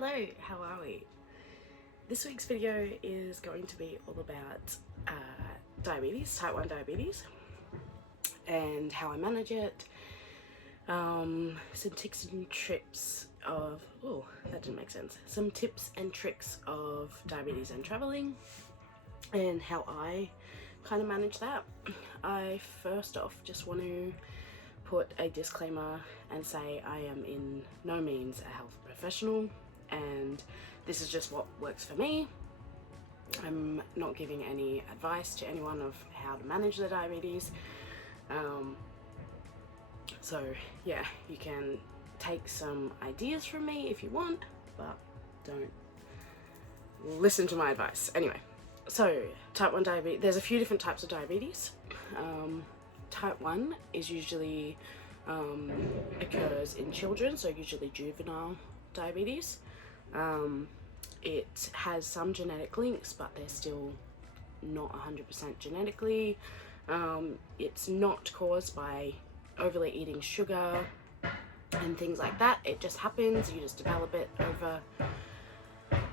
Hello, how are we? This week's video is going to be all about diabetes, type 1 diabetes, and how I manage it, some tips and tricks of, oh, that didn't make sense, some tips and tricks of diabetes and traveling, and how I kind of manage that. I first off just want to put a disclaimer and say I am in no means a health professional, and this is just what works for me. I'm not giving any advice to anyone of how to manage their diabetes. So yeah, you can take some ideas from me if you want, but don't listen to my advice. Anyway, so type 1 diabetes, there's a few different types of diabetes. Type 1 is usually occurs in children, so usually juvenile diabetes. It has some genetic links, but they're still not 100% genetically. It's not caused by overly eating sugar and things like that. It just happens, you just develop it over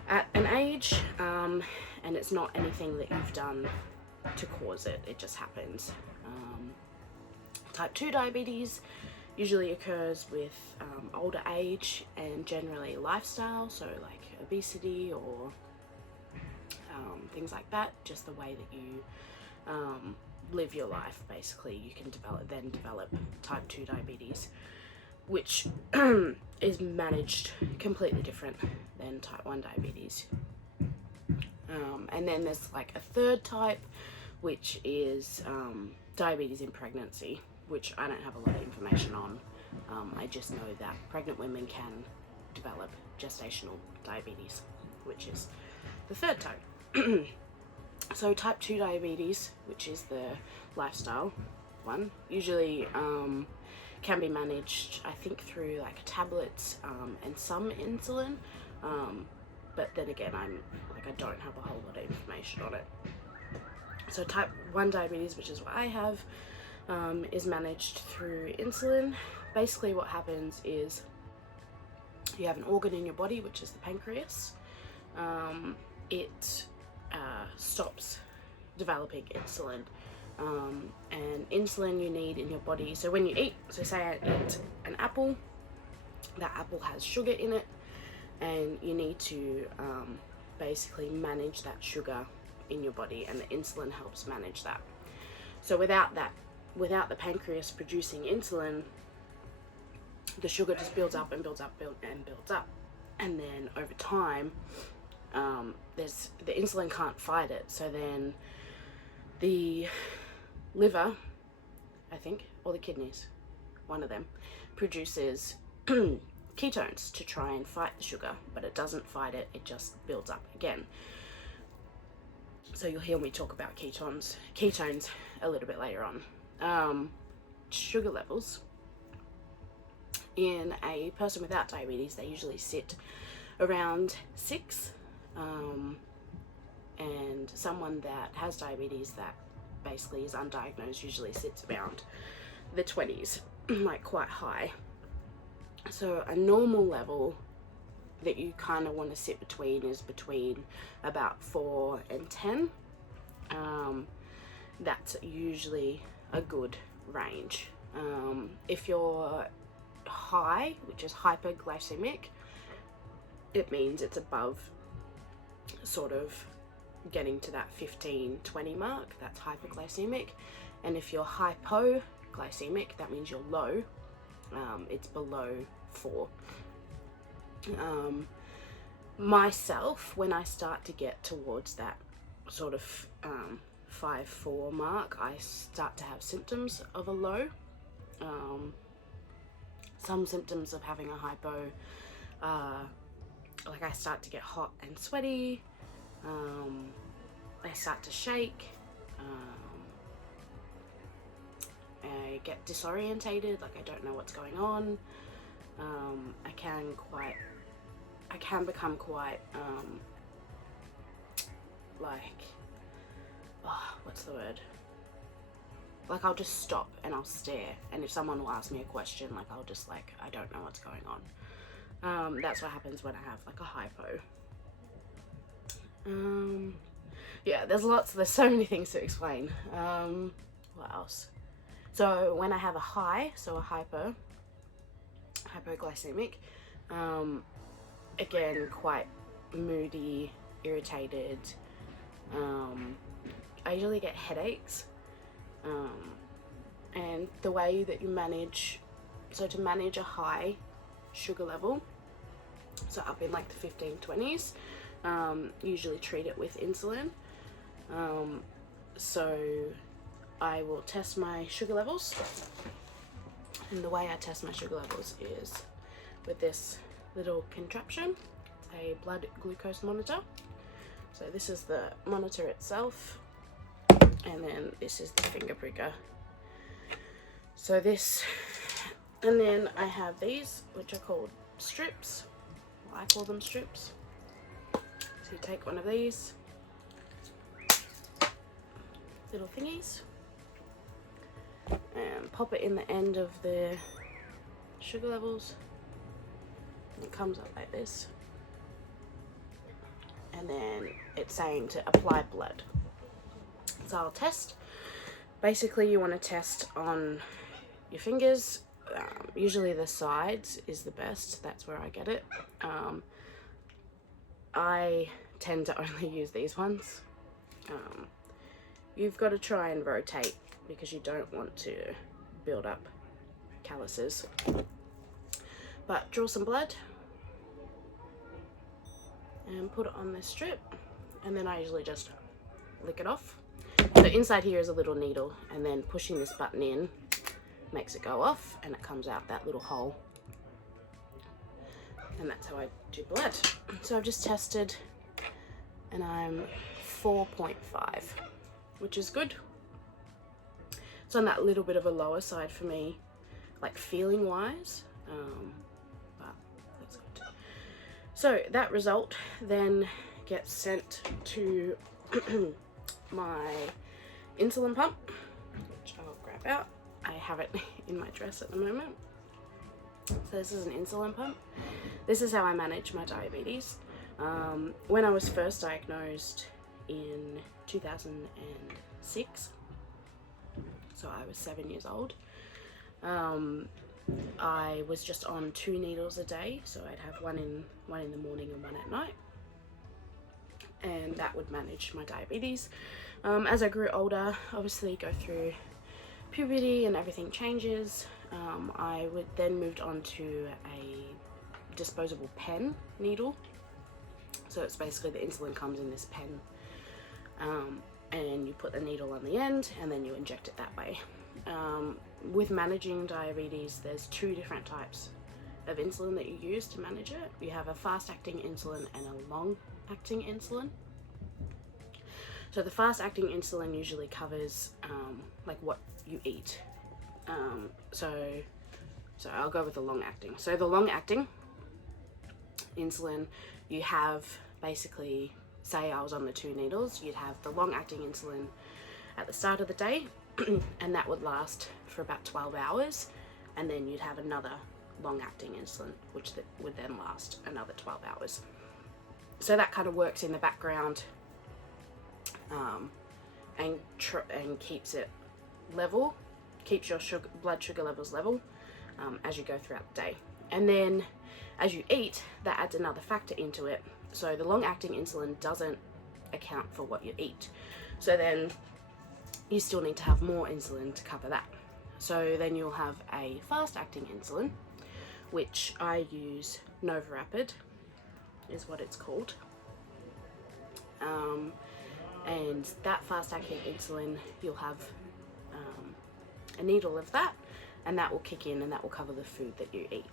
at an age, and it's not anything that you've done to cause it, it just happens. Type 2 diabetes usually occurs with older age and generally lifestyle, so like obesity or things like that, just the way that you live your life. Basically you can develop type 2 diabetes, which is managed completely different than type 1 diabetes. And then there's like a third type, which is diabetes in pregnancy, which I don't have a lot of information on. I just know that pregnant women can develop gestational diabetes, which is the third type. So type 2 diabetes, which is the lifestyle one, usually can be managed, I think, through like tablets and some insulin, but then again, I don't have a whole lot of information on it. So type 1 diabetes, which is what I have, is managed through insulin. Basically what happens is you have an organ in your body, which is the pancreas. It stops developing insulin, and insulin you need in your body. So when you eat, so say I eat an apple, that apple has sugar in it, and you need to basically manage that sugar in your body, and the insulin helps manage that. So without the pancreas producing insulin, the sugar just builds up and builds up and builds up, and then over time the insulin can't fight it, so then the liver, I think, or the kidneys, one of them, produces ketones to try and fight the sugar, but it doesn't fight it, it just builds up again. So you'll hear me talk about ketones a little bit later on. Sugar levels in a person without diabetes, they usually sit around 6, and someone that has diabetes that basically is undiagnosed usually sits around the 20s, like quite high. So a normal level that you kind of want to sit between is between about 4 and 10. That's usually a good range. If you're high, which is hyperglycemic, it means it's above sort of getting to that 15-20 mark, that's hyperglycemic. And if you're hypoglycemic, that means you're low, it's below 4. Myself, when I start to get towards that sort of 5-4 mark, I start to have symptoms of a low. Some symptoms of having a hypo, like I start to get hot and sweaty, I start to shake, I get disorientated, like I don't know what's going on. I can become quite like, what's the word? Like I'll just stop and I'll stare, and if someone will ask me a question, like I'll just like, I don't know what's going on. That's what happens when I have like a hypo. Yeah, there's so many things to explain. What else? So when I have a high, so a hypoglycemic, again, quite moody, irritated. I usually get headaches. And the way that you manage, so to manage a high sugar level, so up in like the 15-20s, usually treat it with insulin. So I will test my sugar levels, and the way I test my sugar levels is with this little contraption, a blood glucose monitor. So this is the monitor itself, and then this is the finger pricker. So this, and then I have these, which are called strips. Well, I call them strips. So you take one of these little thingies and pop it in the end of the sugar levels. It comes up like this, and then it's saying to apply blood. So I'll test. Basically, you want to test on your fingers. Usually the sides is the best. That's where I get it. I tend to only use these ones. You've got to try and rotate because you don't want to build up calluses. But draw some blood and put it on this strip, and then I usually just lick it off. So inside here is a little needle, and then pushing this button in makes it go off, and it comes out that little hole. And that's how I do blood. So I've just tested, and I'm 4.5, which is good. It's on that little bit of a lower side for me, like feeling wise, but that's good. So that result then gets sent to my insulin pump, which I'll grab out. I have it in my dress at the moment. So this is an insulin pump. This is how I manage my diabetes. When I was first diagnosed in 2006, so I was 7 years old, I was just on 2 needles a day, so I'd have one in the morning and one at night, and that would manage my diabetes. As I grew older, obviously go through puberty and everything changes. I would then moved on to a disposable pen needle. So it's basically the insulin comes in this pen, and you put the needle on the end and then you inject it that way. With managing diabetes, there's 2 different types of insulin that you use to manage it. You have a fast-acting insulin and a long-acting insulin. So the fast-acting insulin usually covers like what you eat. So I'll go with the long-acting. So the long-acting insulin, you have basically, say I was on the 2 needles, you'd have the long-acting insulin at the start of the day, and that would last for about 12 hours, and then you'd have another long-acting insulin, which would then last another 12 hours. So that kind of works in the background, and keeps it level, keeps your blood sugar levels level as you go throughout the day. And then as you eat, that adds another factor into it. So the long-acting insulin doesn't account for what you eat. So then you still need to have more insulin to cover that. So then you'll have a fast-acting insulin, which I use Novorapid, is what it's called. And that fast-acting insulin, you'll have a needle of that, and that will kick in and that will cover the food that you eat.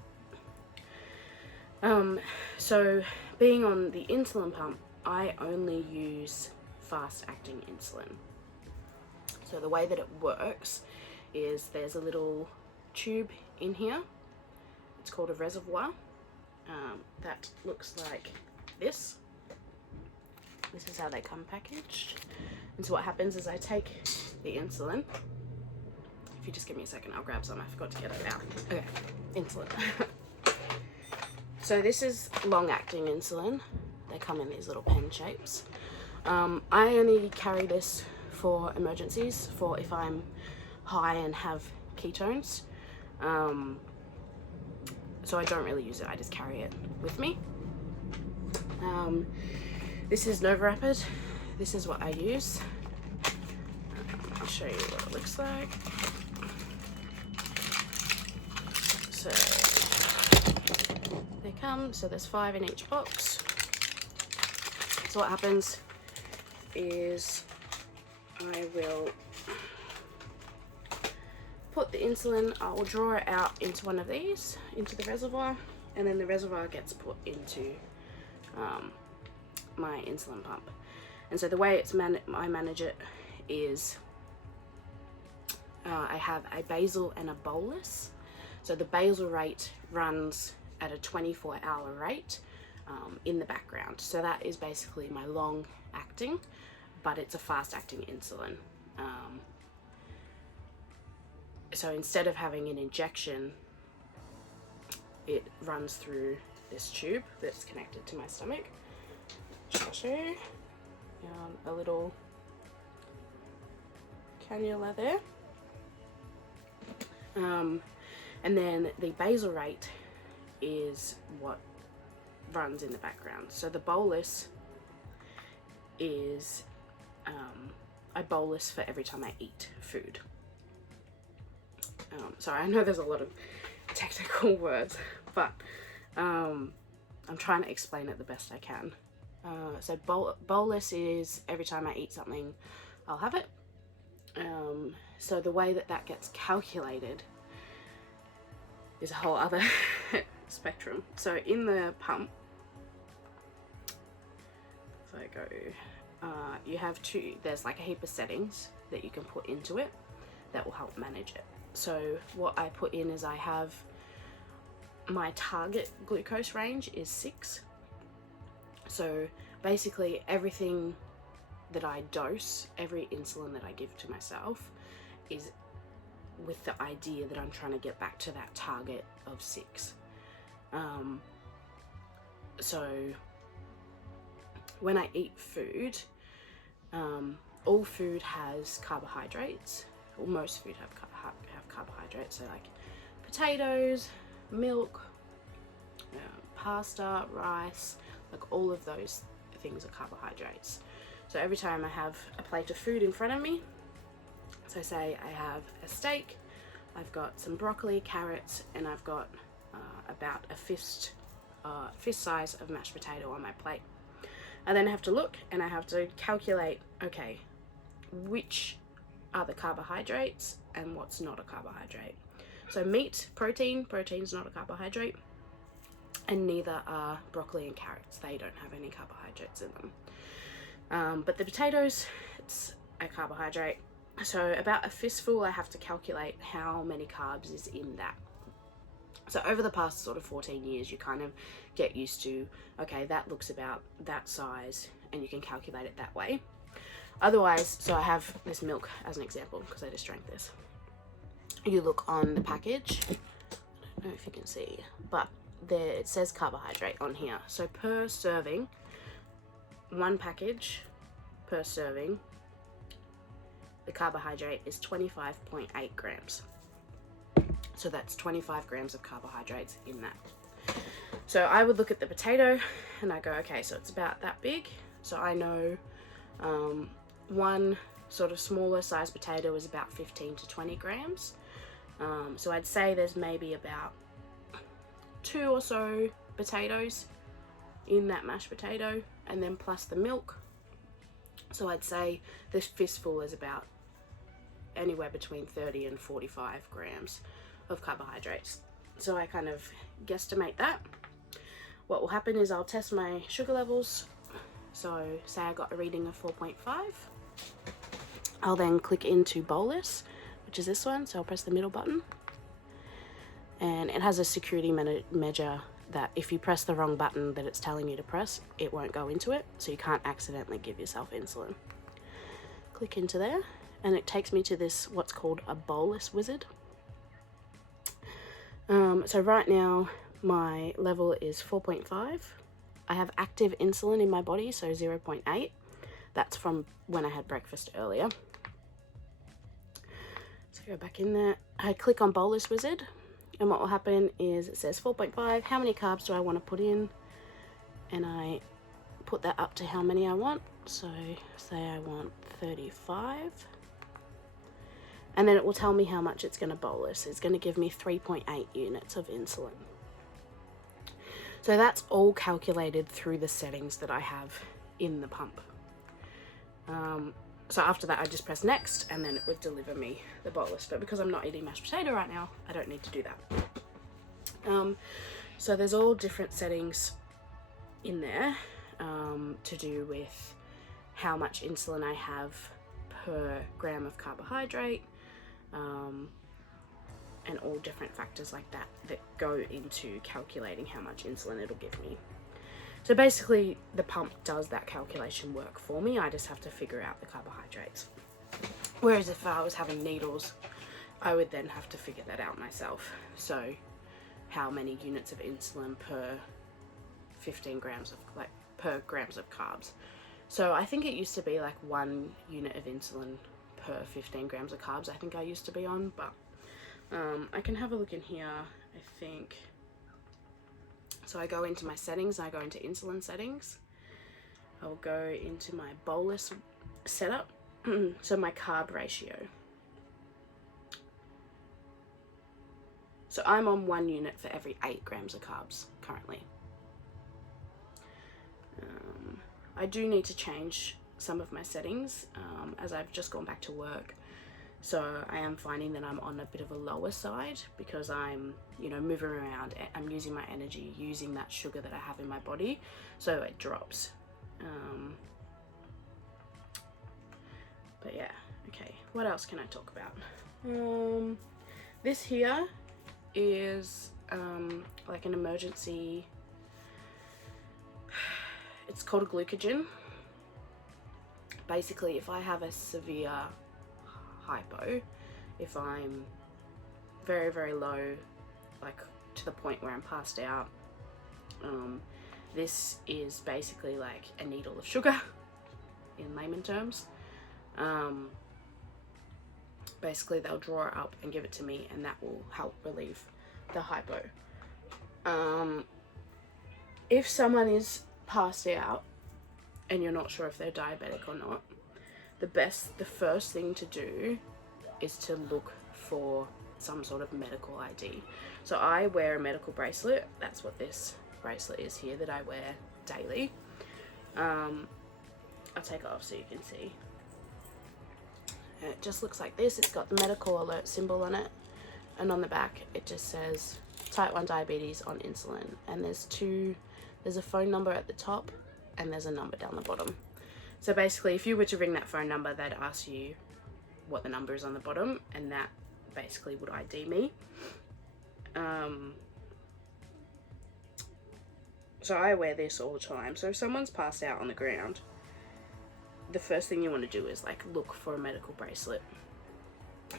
So being on the insulin pump, I only use fast-acting insulin. So the way that it works is there's a little tube in here. It's called a reservoir. That looks like this. This is how they come packaged. And so what happens is I take the insulin. If you just give me a second, I'll grab some. I forgot to get it out. Okay, insulin. So this is long-acting insulin. They come in these little pen shapes. I only carry this for emergencies, for if I'm high and have ketones. So I don't really use it, I just carry it with me. This is Nova Rapid. This is what I use. I'll show you what it looks like. So they come, so there's 5 in each box. So what happens is I will put the insulin, I will draw it out into one of these, into the reservoir, and then the reservoir gets put into my insulin pump. And so the way I manage it is I have a basal and a bolus. So the basal rate runs at a 24-hour rate in the background. So that is basically my long acting, but it's a fast acting insulin. So instead of having an injection, it runs through this tube that's connected to my stomach. I'll show you. A little cannula there. And then the basal rate is what runs in the background. So the bolus is I bolus for every time I eat food. Sorry, I know there's a lot of technical words, but I'm trying to explain it the best I can. So bolus is every time I eat something, I'll have it. So the way that gets calculated is a whole other spectrum. So in the pump, if I go, you have there's like a heap of settings that you can put into it that will help manage it. So what I put in is I have my target glucose range is 6. So basically everything that I dose, every insulin that I give to myself is with the idea that I'm trying to get back to that target of 6. So when I eat food, all food has carbohydrates, or most food have carbohydrates, so like potatoes, milk, pasta, rice, like all of those things are carbohydrates. So every time I have a plate of food in front of me, so say I have a steak, I've got some broccoli, carrots, and I've got about a fist size of mashed potato on my plate. I then have to look and I have to calculate, okay, which are the carbohydrates and what's not a carbohydrate. So meat, protein's not a carbohydrate, and neither are broccoli and carrots. They don't have any carbohydrates in them. But the potatoes, it's a carbohydrate. So about a fistful, I have to calculate how many carbs is in that. So over the past sort of 14 years, you kind of get used to, okay, that looks about that size, and you can calculate it that way. Otherwise, so I have this milk as an example, because I just drank this. You look on the package, I don't know if you can see, but there it says carbohydrate on here. So per serving, one package per serving, the carbohydrate is 25.8 grams. So that's 25 grams of carbohydrates in that. So I would look at the potato and I go, okay, so it's about that big. So I know one sort of smaller size potato is about 15 to 20 grams. So I'd say there's maybe about 2 or so potatoes in that mashed potato, and then plus the milk. So I'd say this fistful is about anywhere between 30 and 45 grams of carbohydrates. So I kind of guesstimate that. What will happen is I'll test my sugar levels. So say I got a reading of 4.5. I'll then click into Bolus, which is this one. So I'll press the middle button. And it has a security measure that if you press the wrong button that it's telling you to press, it won't go into it. So you can't accidentally give yourself insulin. Click into there and it takes me to this, what's called a Bolus Wizard. So right now my level is 4.5. I have active insulin in my body, so 0.8. That's from when I had breakfast earlier. So go back in there. I click on Bolus Wizard, and what will happen is it says 4.5. How many carbs do I want to put in? And I put that up to how many I want. So say I want 35. And then it will tell me how much it's going to bolus. It's going to give me 3.8 units of insulin. So that's all calculated through the settings that I have in the pump. So after that, I just press next, and then it would deliver me the bolus. But because I'm not eating mashed potato right now, I don't need to do that. So there's all different settings in there to do with how much insulin I have per gram of carbohydrate, and all different factors like that that go into calculating how much insulin it'll give me. So basically the pump does that calculation work for me. I just have to figure out the carbohydrates. Whereas if I was having needles, I would then have to figure that out myself. So how many units of insulin per 15 grams of, like, per grams of carbs. So I think it used to be like 1 unit of insulin per 15 grams of carbs I think I used to be on, but I can have a look in here, I think. So I go into my settings, I go into insulin settings. I'll go into my bolus setup, so my carb ratio. So I'm on 1 unit for every 8 grams of carbs currently. I do need to change some of my settings as I've just gone back to work. So I am finding that I'm on a bit of a lower side because I'm, you know, moving around. I'm using my energy, using that sugar that I have in my body, so it drops. But yeah, okay. What else can I talk about? This here is like an emergency. It's called a glucogen. Basically, if I have a severe hypo, if I'm very, very low, like to the point where I'm passed out, this is basically like a needle of sugar in layman terms. Basically they'll draw it up and give it to me, and that will help relieve the hypo. If someone is passed out and you're not sure if they're diabetic or not, the first thing to do is to look for some sort of medical ID. So I wear a medical bracelet. That's what this bracelet is here that I wear daily. I'll take it off so you can see. And it just looks like this. It's got the medical alert symbol on it, and on the back it just says type 1 diabetes on insulin, and there's a phone number at the top and there's a number down the bottom. So basically, if you were to ring that phone number, they'd ask you what the number is on the bottom, and that basically would ID me. So I wear this all the time. So if someone's passed out on the ground, the first thing you want to do is like look for a medical bracelet.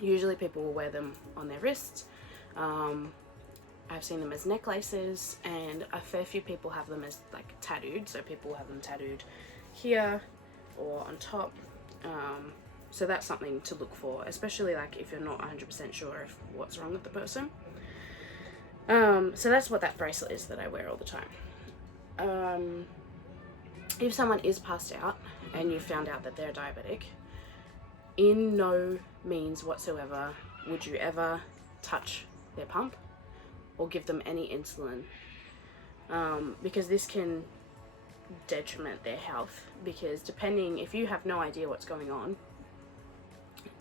Usually people will wear them on their wrists. I've seen them as necklaces, and a fair few people have them as like tattooed. So people have them tattooed here or on top. So that's something to look for, especially like if you're not 100% sure if what's wrong with the person. So that's what that bracelet is that I wear all the time. If someone is passed out and you found out that they're diabetic, in no means whatsoever would you ever touch their pump or give them any insulin, because this can detriment their health. Because depending, if you have no idea what's going on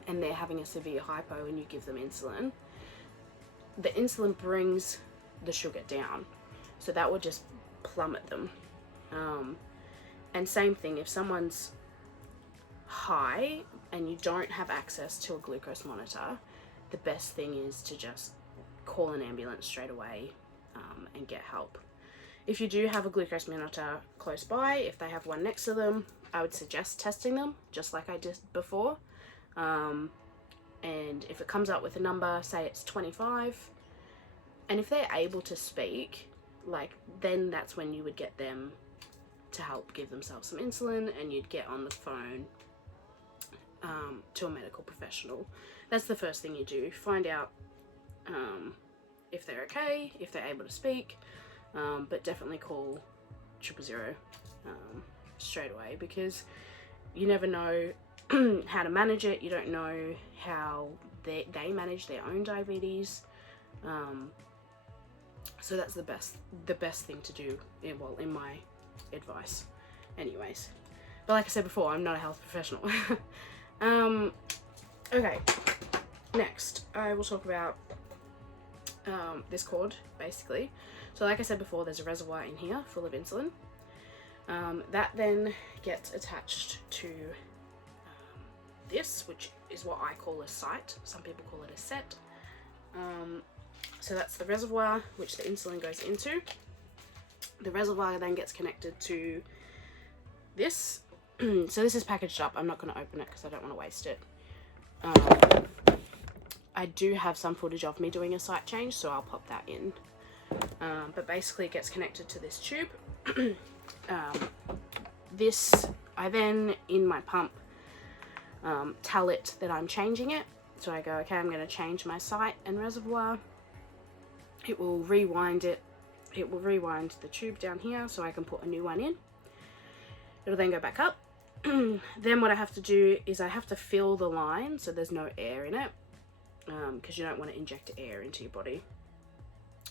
and they're having a severe hypo and you give them insulin, the insulin brings the sugar down, so that would just plummet them. And same thing, if someone's high and you don't have access to a glucose monitor, the best thing is to just call an ambulance straight away and get help. If you do have a glucose monitor close by, if they have one next to them, I would suggest testing them just like I did before. And if it comes up with a number, say it's 25, and if they're able to speak, like, then that's when you would get them to help give themselves some insulin, and you'd get on the phone to a medical professional. That's the first thing you do. Find out if they're okay, if they're able to speak, but definitely call 000 straight away, because you never know how to manage it. You don't know how they manage their own diabetes. So that's the best thing to do, well, in my advice anyways. But like I said before, I'm not a health professional. Okay, next I will talk about this cord, basically. So like I said before, there's a reservoir in here full of insulin. That then gets attached to this, which is what I call a site. Some people call it a set. So that's the reservoir which the insulin goes into. The reservoir then gets connected to this. So this is packaged up. I'm not going to open it because I don't want to waste it. I do have some footage of me doing a site change, so I'll pop that in. But basically it gets connected to this tube. I then, in my pump, tell it that I'm changing it. So I go, okay, I'm going to change my site and reservoir. It will rewind it. It will rewind the tube down here so I can put a new one in. It'll then go back up. Then what I have to do is I have to fill the line so there's no air in it, because you don't want to inject air into your body.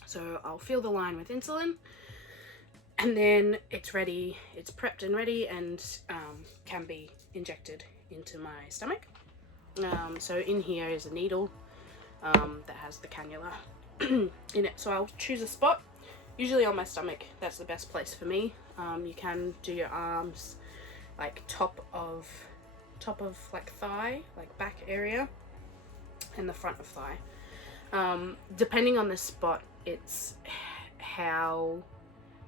So I'll fill the line with insulin, and then it's ready, it's prepped and ready, and can be injected into my stomach. So in here is a needle that has the cannula in it. So I'll choose a spot, usually on my stomach. That's the best place for me. You can do your arms, like top of like thigh, like back area, and the front of thigh. Depending on the spot, it's how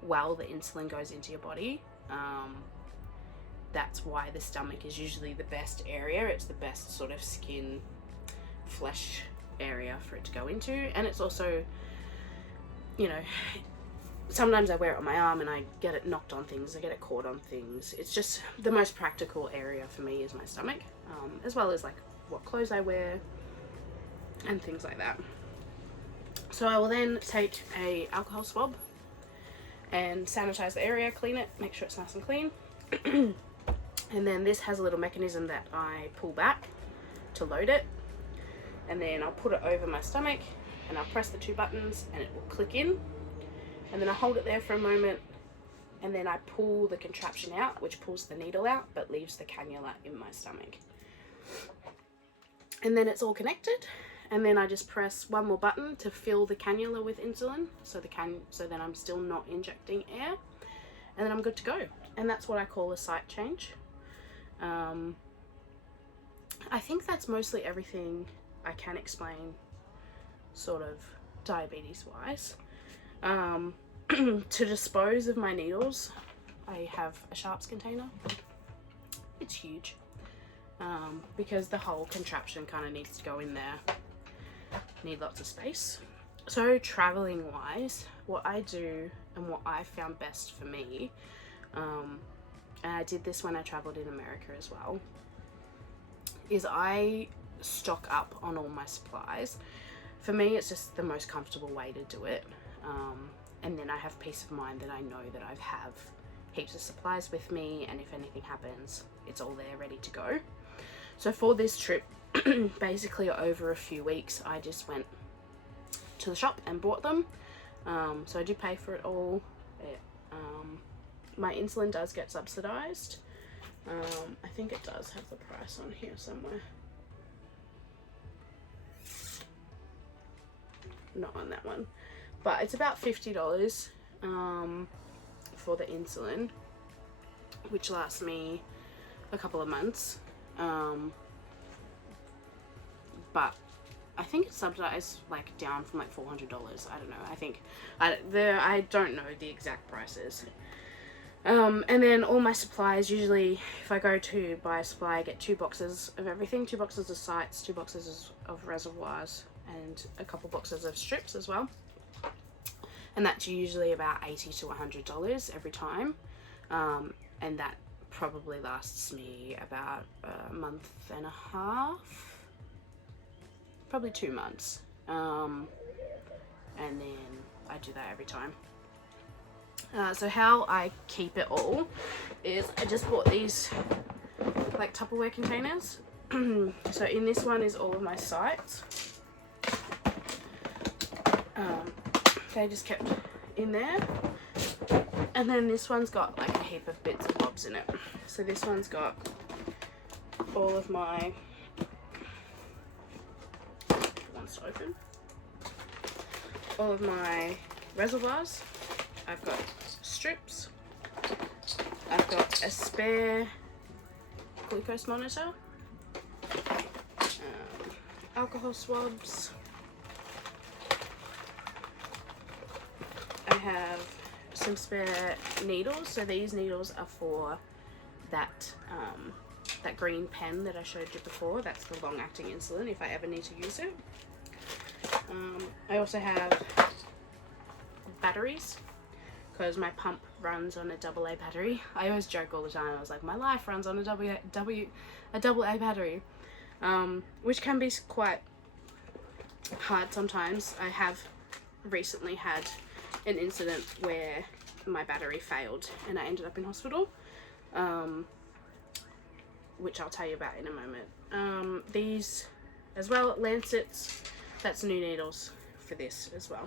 well the insulin goes into your body. That's why the stomach is usually the best area. It's the best sort of skin, flesh area for it to go into. And it's also, you know, sometimes I wear it on my arm and I get it knocked on things, I get it caught on things. It's just the most practical area for me is my stomach, as well as like what clothes I wear and things like that. So I will then take a alcohol swab and sanitize the area, clean it, make sure it's nice and clean. And then this has a little mechanism that I pull back to load it, and then I'll put it over my stomach and I'll press the two buttons and it will click in, and then I hold it there for a moment, and then I pull the contraption out, which pulls the needle out but leaves the cannula in my stomach. And then it's all connected, and then I just press one more button to fill the cannula with insulin, so then I'm still not injecting air, and then I'm good to go. And that's what I call a site change. I think that's mostly everything I can explain, sort of diabetes wise. To dispose of my needles, I have a sharps container. It's huge, because the whole contraption kind of needs to go in there. Need lots of space. So traveling wise, what I do and what I found best for me, and I did this when I traveled in America as well, is I stock up on all my supplies. For me, it's just the most comfortable way to do it. And then I have peace of mind that I know that I have heaps of supplies with me, and if anything happens, it's all there ready to go. So for this trip, basically over a few weeks, I just went to the shop and bought them. So I do pay for it all. My insulin does get subsidized. I think it does have the price on here somewhere. Not on that one, but it's about $50 for the insulin, which lasts me a couple of months. But I think it's subsidized like down from like $400. I don't know. I don't know the exact prices. And then all my supplies, usually if I go to buy a supply, I get 2 boxes of everything, 2 boxes of sites, 2 boxes of reservoirs, and a couple boxes of strips as well. and that's usually about $80 to $100 every time, and that probably lasts me about a month and a half, probably 2 months, and then I do that every time. So how I keep it all is I just bought these like Tupperware containers. So in this one is all of my sites. They just kept in there, and then this one's got like a heap of bits and bobs in it. So this one's got all of my, one's to open, all of my reservoirs. I've got strips, I've got a spare glucose monitor, alcohol swabs, I have some spare needles. So these needles are for that that green pen that I showed you before. That's the long-acting insulin if I ever need to use it. I also have batteries because my pump runs on a AA battery. I always joke all the time. I was like, my life runs on a AA battery, which can be quite hard sometimes. I have recently had an incident where my battery failed and I ended up in hospital, which I'll tell you about in a moment. These as well, Lancets, that's new needles for this as well.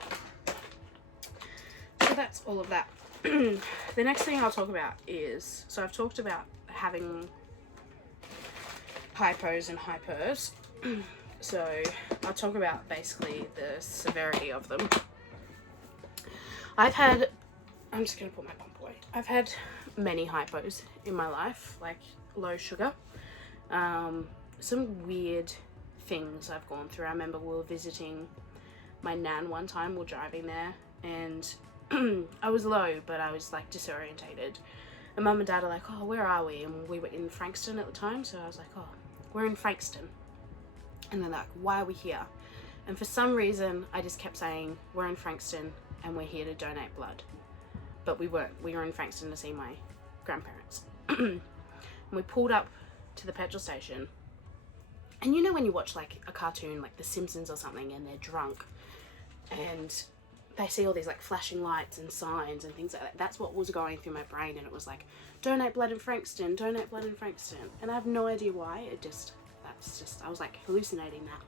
So that's all of that. The next thing I'll talk about is, so I've talked about having hypos and hypers. So I'll talk about basically the severity of them. I'm just going to put my pump away. I've had many hypos in my life, like low sugar. Some weird things I've gone through. I remember we were visiting my nan one time, we were driving there, and I was low, but I was like disorientated. And mum and dad are like, oh, where are we? And we were in Frankston at the time, so I was like, oh, we're in Frankston. And they're like, why are we here? And for some reason, I just kept saying, we're in Frankston and we're here to donate blood. But we weren't. We were in Frankston to see my grandparents. And we pulled up to the petrol station. And you know when you watch like a cartoon like The Simpsons or something and they're drunk and they see all these like flashing lights and signs and things like that. That's what was going through my brain, and it was like, donate blood in Frankston, donate blood in Frankston. And I have no idea why. I was like hallucinating that.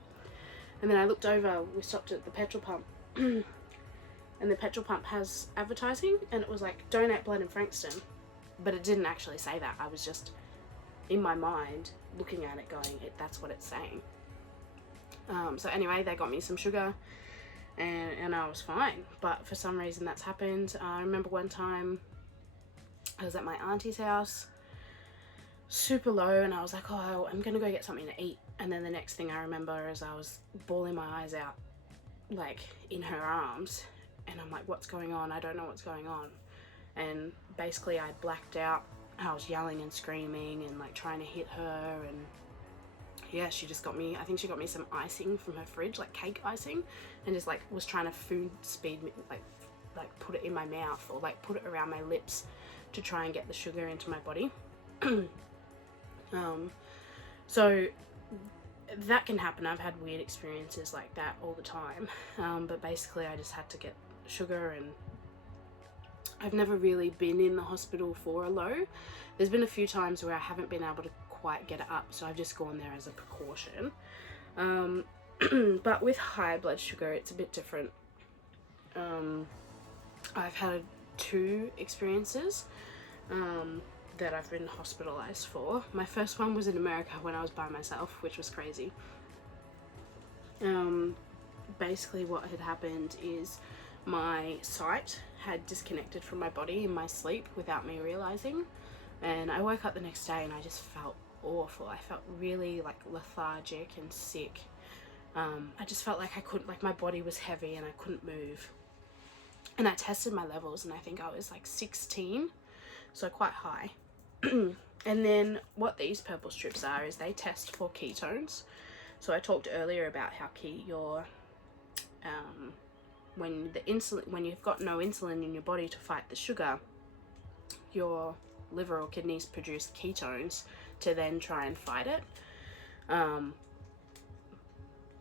And then I looked over, we stopped at the petrol pump, and the petrol pump has advertising, and it was like, donate blood in Frankston. But it didn't actually say that. I was just, in my mind, looking at it going, that's what it's saying. So anyway, they got me some sugar, and I was fine. But for some reason that's happened. I remember one time I was at my auntie's house, super low, and I was like, oh, I'm gonna go get something to eat. And then the next thing I remember is I was bawling my eyes out, like in her arms, and I'm like, what's going on? I don't know what's going on. And basically I blacked out. I was yelling and screaming and like trying to hit her, and yeah, she just got me, I think she got me some icing from her fridge, like cake icing, and just like was trying to food speed me, like put it in my mouth or like put it around my lips to try and get the sugar into my body. So that can happen. I've had weird experiences like that all the time. But basically I just had to get sugar, and I've never really been in the hospital for a low. There's been a few times where I haven't been able to quite get it up, so I've just gone there as a precaution. But with high blood sugar, it's a bit different. I've had 2 experiences that I've been hospitalized for. My first one was in America when I was by myself, which was crazy. Basically what had happened is my sight had disconnected from my body in my sleep without me realizing, and I woke up the next day and I just felt awful. I felt really like lethargic and sick. I just felt like I couldn't, like my body was heavy and I couldn't move. And I tested my levels and I think I was like 16, so quite high. And then what these purple strips are is they test for ketones. So I talked earlier about how your when you've got no insulin in your body to fight the sugar, your liver or kidneys produce ketones to then try and fight it.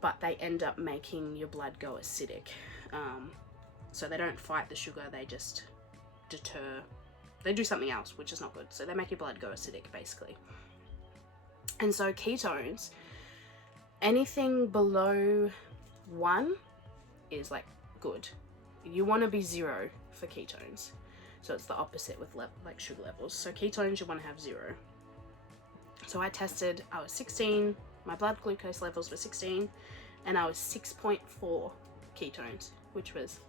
But they end up making your blood go acidic. So they don't fight the sugar, they just they do something else, which is not good. So they make your blood go acidic, basically. And so ketones, anything below 1 is like good. You want to be 0 for ketones. So it's the opposite with like sugar levels. So ketones, you want to have 0. So I tested, I was 16, my blood glucose levels were 16, and I was 6.4 ketones, which was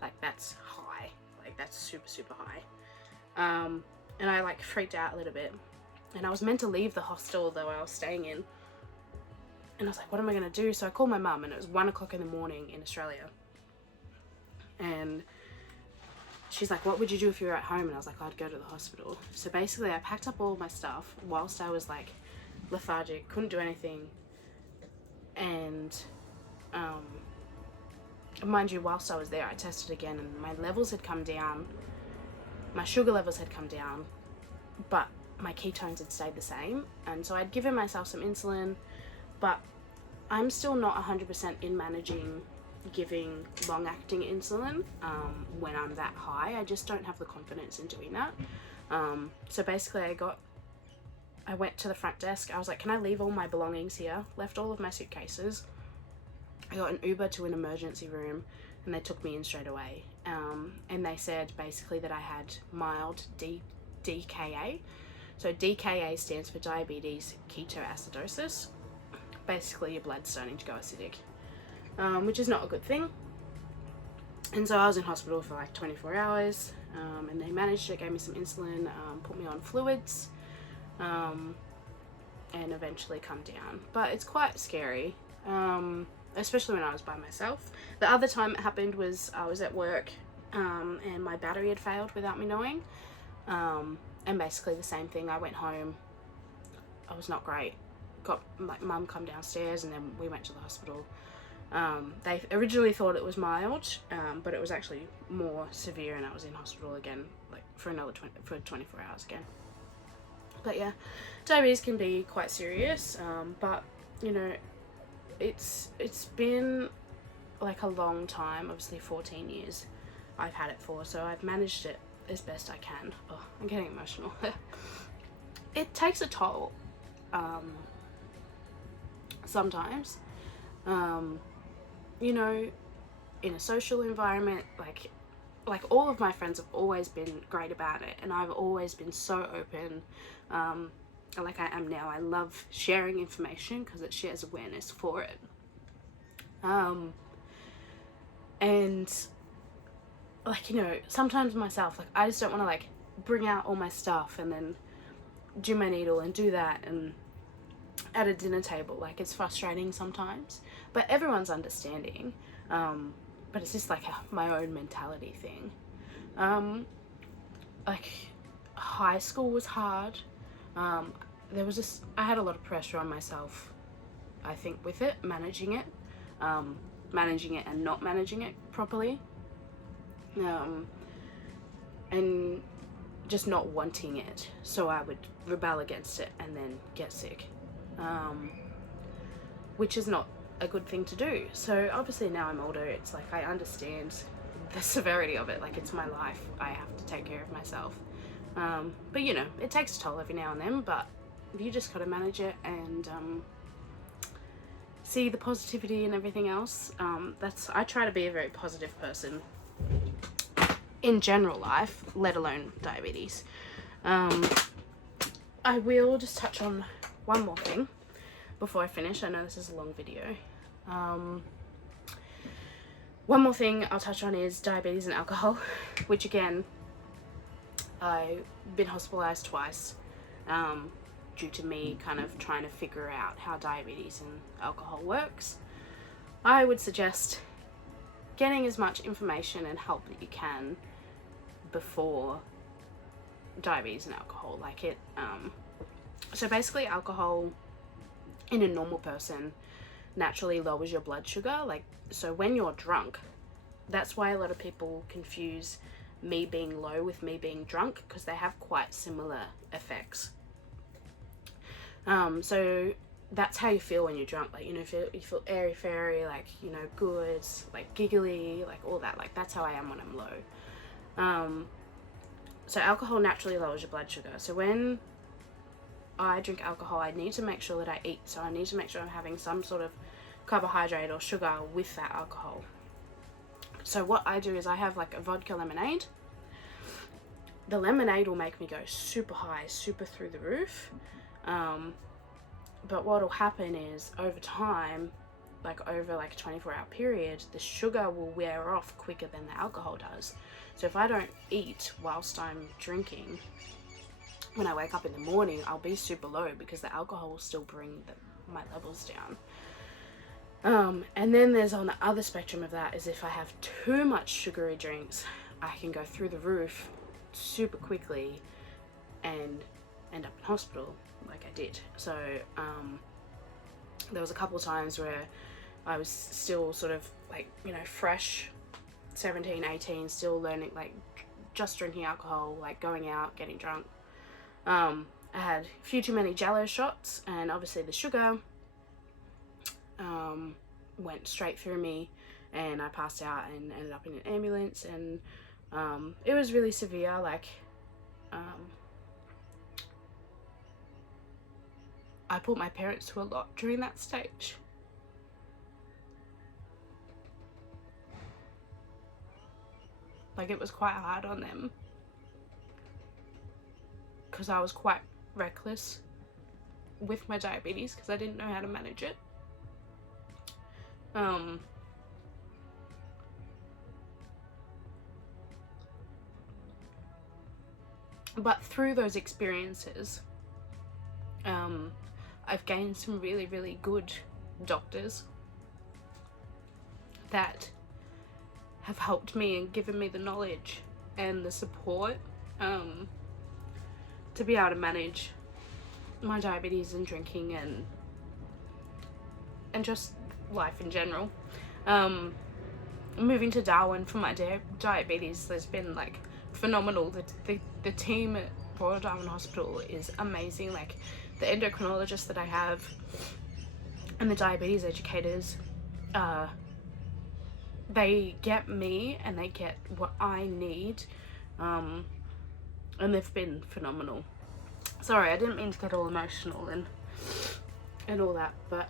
like, that's high. Like, that's super, super high. And I like freaked out a little bit. And I was meant to leave the hostel that I was staying in. And I was like, what am I going to do? So I called my mum, and it was 1 o'clock in the morning in Australia. And she's like, what would you do if you were at home? And I was like, I'd go to the hospital. So basically I packed up all my stuff whilst I was like lethargic, couldn't do anything. And mind you, whilst I was there, I tested again, and my levels had come down. My sugar levels had come down, but my ketones had stayed the same. And so I'd given myself some insulin, but I'm still not 100% in managing giving long-acting insulin when I'm that high. I just don't have the confidence in doing that. So basically I went to the front desk. I was like, can I leave all my belongings here? Left all of my suitcases. I got an Uber to an emergency room, and they took me in straight away. And they said basically that I had mild DKA. So DKA stands for diabetes ketoacidosis. Basically your blood's starting to go acidic, which is not a good thing. And so I was in hospital for like 24 hours, and they managed it, gave me some insulin, put me on fluids, and eventually come down. But it's quite scary, especially when I was by myself. The other time it happened was I was at work, and my battery had failed without me knowing, and basically the same thing. I went home, I was not great, got my mum come downstairs, and then we went to the hospital. They originally thought it was mild, but it was actually more severe, and I was in hospital again, like for 24 hours again. But yeah, diabetes can be quite serious, but you know, it's been like a long time. Obviously 14 years I've had it for, so I've managed it as best I can. Oh, I'm getting emotional. It takes a toll sometimes, you know, in a social environment. Like all of my friends have always been great about it, and I've always been so open, like I am now. I love sharing information because it shares awareness for it. And like, you know, sometimes myself, like I just don't want to like bring out all my stuff and then do my needle and do that and at a dinner table. Like, it's frustrating sometimes, but everyone's understanding. But it's just like my own mentality thing. Like high school was hard. I had a lot of pressure on myself, I think, with it, managing it and not managing it properly, and just not wanting it. So I would rebel against it and then get sick, which is not a good thing to do. So obviously now I'm older, it's like I understand the severity of it. Like, it's my life, I have to take care of myself. But you know, it takes a toll every now and then, but you just gotta manage it and see the positivity and everything else. I try to be a very positive person in general life, let alone diabetes. I will just touch on one more thing before I finish. I know this is a long video. One more thing I'll touch on is diabetes and alcohol, which again, I've been hospitalized twice, due to me kind of trying to figure out how diabetes and alcohol works. I would suggest getting as much information and help that you can before diabetes and alcohol. Like it, so basically alcohol in a normal person naturally lowers your blood sugar. Like, so when you're drunk, That's why a lot of people confuse me being low with me being drunk, because they have quite similar effects. So that's how you feel when you're drunk. Like, you know, you feel airy fairy, like, you know, good, like giggly, like all that. Like, that's how I am when I'm low. So alcohol naturally lowers your blood sugar. So when I drink alcohol, I need to make sure that I eat. So I need to make sure I'm having some sort of carbohydrate or sugar with that alcohol. So what I do is I have like a vodka lemonade. The lemonade will make me go super high, super through the roof. But what will happen is over time, like over like a 24-hour period, the sugar will wear off quicker than the alcohol does. So if I don't eat whilst I'm drinking, when I wake up in the morning, I'll be super low because the alcohol will still bring my levels down. And then there's on the other spectrum of that is if I have too much sugary drinks, I can go through the roof super quickly and end up in hospital like I did. So there was a couple of times where I was still sort of like, you know, fresh, 17, 18, still learning, like just drinking alcohol, like going out, getting drunk. I had a few too many Jello shots, and obviously the sugar went straight through me, and I passed out and ended up in an ambulance, and it was really severe. Like I put my parents through a lot during that stage. Like, it was quite hard on them because I was quite reckless with my diabetes because I didn't know how to manage it. But through those experiences, I've gained some really, really good doctors that have helped me and given me the knowledge and the support to be able to manage my diabetes and drinking and just life in general. Moving to Darwin for my diabetes has been like phenomenal. The team at Royal Darwin Hospital is amazing. Like, the endocrinologist that I have and the diabetes educators, they get me and they get what I need, and they've been phenomenal. Sorry, I didn't mean to get all emotional and all that, but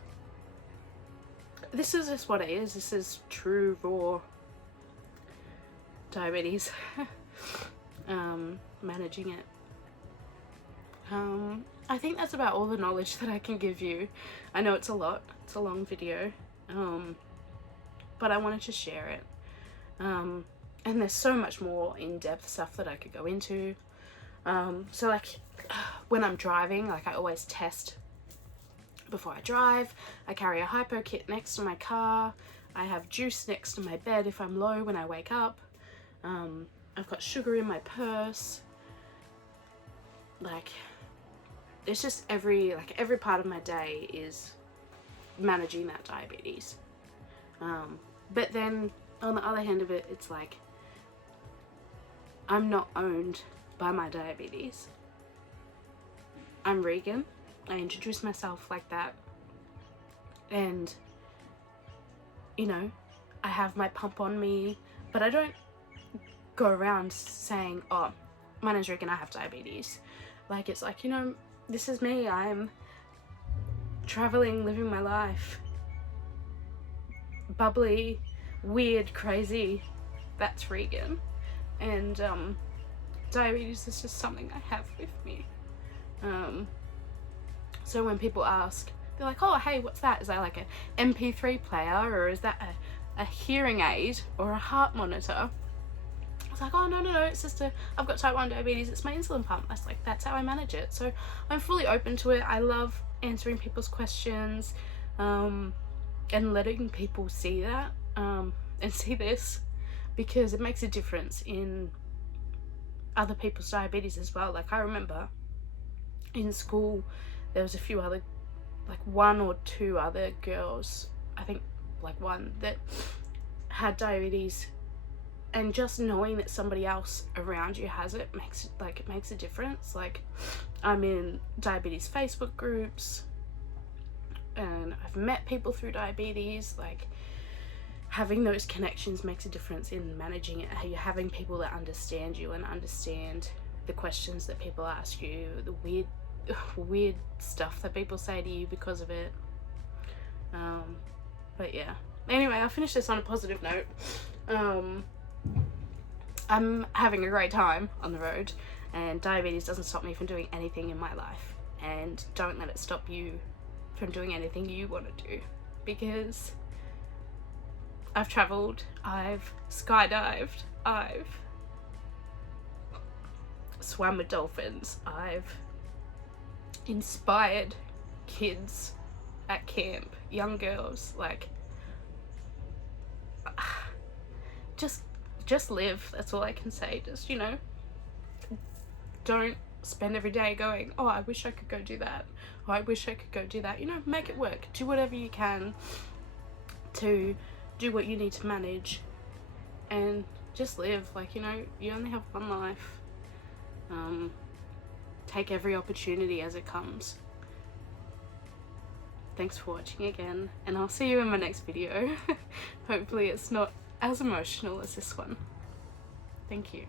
this is just what it is. This is true raw diabetes. Managing it. I think that's about all the knowledge that I can give you. I know it's a lot, it's a long video, but I wanted to share it. And there's so much more in-depth stuff that I could go into. So like when I'm driving, like I always test before I drive. I carry a hypo kit next to my car. I have juice next to my bed if I'm low when I wake up. I've got sugar in my purse. Like, it's just every part of my day is managing that diabetes. But then on the other hand of it, it's like I'm not owned by my diabetes. I'm Regan. I introduced myself like that, and you know, I have my pump on me, but I don't go around saying, oh, my name's Regan, I have diabetes. Like, it's like, you know, this is me. I'm traveling, living my life, bubbly, weird, crazy. That's Regan. And diabetes is just something I have with me. So when people ask, they're like, oh, hey, what's that? Is that like an MP3 player, or is that a hearing aid or a heart monitor? I was like, oh, no, it's just I've got type 1 diabetes, it's my insulin pump. That's how I manage it. So I'm fully open to it. I love answering people's questions, and letting people see that, and see this, because it makes a difference in other people's diabetes as well. Like, I remember in school, there was a few other, like 1 or 2 other girls, I think like one, that had diabetes and just knowing that somebody else around you has it makes a difference. Like, I'm in diabetes Facebook groups, and I've met people through diabetes. Like, having those connections makes a difference in managing it. You're having people that understand you and understand the questions that people ask you, the weird stuff that people say to you because of it. But yeah, anyway, I'll finish this on a positive note. I'm having a great time on the road, and diabetes doesn't stop me from doing anything in my life, and don't let it stop you from doing anything you want to do, because I've travelled, I've skydived, I've swam with dolphins, I've inspired kids at camp, young girls. Like, just live. That's all I can say. Just, you know, don't spend every day going, oh, I wish I could go do that, or I wish I could go do that. You know, make it work. Do whatever you can to do what you need to manage, and just live. Like, you know, you only have one life. Take every opportunity as it comes. Thanks for watching again, and I'll see you in my next video. Hopefully it's not as emotional as this one. Thank you.